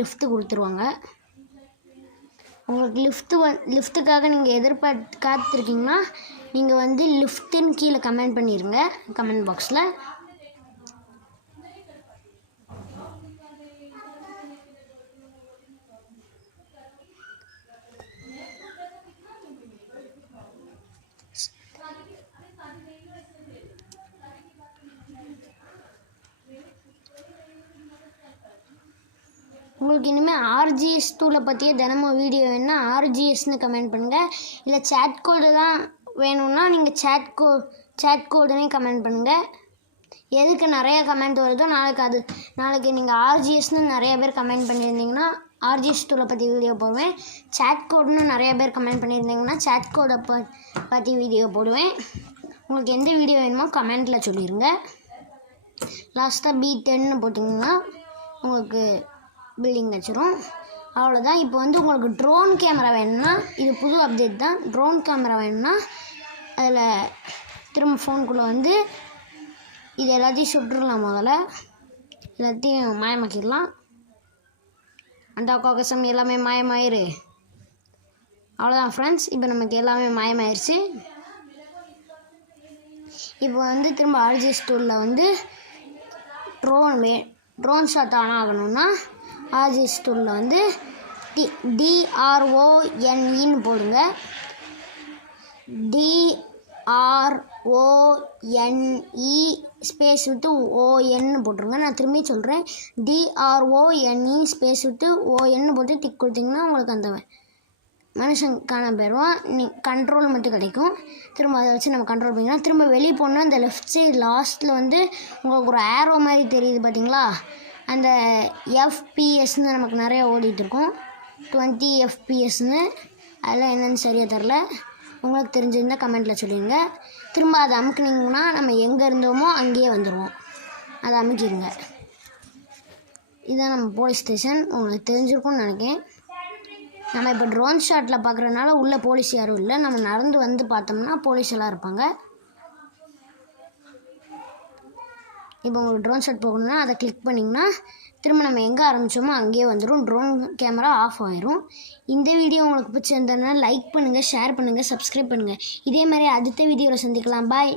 Lift கொடுத்துருவாங்க. உங்களுக்கு லிஃப்ட்டுக்காக நீங்கள் காத்திருக்கீங்கன்னா நீங்கள் வந்து லிஃப்ட்டுன்னு கீழே கமெண்ட் பண்ணிடுங்க கமெண்ட் பாக்ஸில். உங்களுக்கு இனிமேல் ஆர்ஜிஎஸ் டூலை பற்றியே தினமும் வீடியோ வேணுன்னா ஆர்ஜிஎஸ்ன்னு கமெண்ட் பண்ணுங்கள். இல்லை சேட் கோடு தான் வேணும்னா நீங்கள் சேட் கோடுனே கமெண்ட் பண்ணுங்கள். எதுக்கு நிறையா கமெண்ட் வருதோ நாளைக்கு நீங்கள் ஆர்ஜிஎஸ்ன்னு நிறைய பேர் கமெண்ட் பண்ணியிருந்தீங்கன்னா ஆர்ஜிஎஸ் டூலை பற்றி வீடியோ போடுவேன். சேட் கோடுன்னு நிறைய பேர் கமெண்ட் பண்ணியிருந்தீங்கன்னா சேட் கோடை பற்றி வீடியோ போடுவேன். உங்களுக்கு எந்த வீடியோ வேணுமோ கமெண்ட்டில் சொல்லிடுங்க. லாஸ்ட்டாக B10ன்னு போட்டிங்கன்னா உங்களுக்கு பில்டிங் வச்சிரும். அவ்வளோதான். இப்போ வந்து உங்களுக்கு ட்ரோன் கேமரா வேணும்னா இது புது அப்டேட் தான். ட்ரோன் கேமரா வேணும்னா அதில் திரும்ப ஃபோனுக்குள்ளே வந்து இது எல்லாத்தையும் சுட்டுடலாம். முதல்ல எல்லாத்தையும் மாயமாக்கிடலாம். அந்த காக்கசம் எல்லாமே மாயமாயிரு. அவ்வளோதான் ஃப்ரெண்ட்ஸ். இப்போ நமக்கு எல்லாமே மாயமாயிருச்சு. இப்போ வந்து திரும்ப ஆர்ஜிஎஸ் டூலில் வந்து ட்ரோன் ஷாட் ஆன் ஆகணும்னா ஆர்ஜிஎஸ் டூலில் வந்து DRONEன்னு போடுங்க. DRONE ஸ்பேஸ் விட்டு ONன்னு போட்டுருங்க. நான் திரும்பி சொல்கிறேன். DRONE ஸ்பேஸ் விட்டு ONன்னு போட்டு டிக் கொடுத்தீங்கன்னா உங்களுக்கு அந்த மனுஷன் காண போயிடுவான். கண்ட்ரோல் மட்டும் கிடைக்கும். திரும்ப அதை வச்சு நம்ம கண்ட்ரோல் பண்ணிக்கலாம். திரும்ப வெளியே போனால் அந்த லெஃப்ட் சைடு லாஸ்ட்டில் வந்து உங்களுக்கு ஒரு ஆரோ மாதிரி தெரியுது பார்த்தீங்களா? அந்த FPSன்னு நமக்கு நிறையா ஓடிட்டுருக்கோம். 20 FPSன்னு. அதெல்லாம் என்னென்னு சரியாக தெரில. உங்களுக்கு தெரிஞ்சிருந்தால் கமெண்ட்டில் சொல்லிடுங்க. திரும்ப அதை அமுக்குனிங்கன்னா நம்ம எங்கே இருந்தோமோ அங்கேயே வந்துடுவோம். அதை அமுக்கிடுங்க. இதுதான் நம்ம போலீஸ் ஸ்டேஷன். உங்களுக்கு தெரிஞ்சிருக்கும்னு நினைக்கிறேன். நம்ம இப்போ ட்ரோன் ஷாட்டில் பார்க்குறதுனால உள்ளே போலீஸ் யாரும் இல்லை. நம்ம நடந்து வந்து பார்த்தோம்னா போலீஸ் எல்லாம் இருப்பாங்க. இப்போ உங்களுக்கு ட்ரோன் ஷாட் போகணுன்னா அதை கிளிக் பண்ணிங்கன்னா திரும்ப நம்ம எங்கே ஆரம்பித்தோமோ அங்கேயே வந்துடும். ட்ரோன் கேமரா ஆஃப் ஆயிரும். இந்த வீடியோ உங்களுக்கு பிடிச்சிருந்ததுன்னா லைக் பண்ணுங்கள், ஷேர் பண்ணுங்கள், சப்ஸ்கிரைப் பண்ணுங்கள். இதே மாதிரி அடுத்த வீடியோவில் சந்திக்கலாம். பாய்.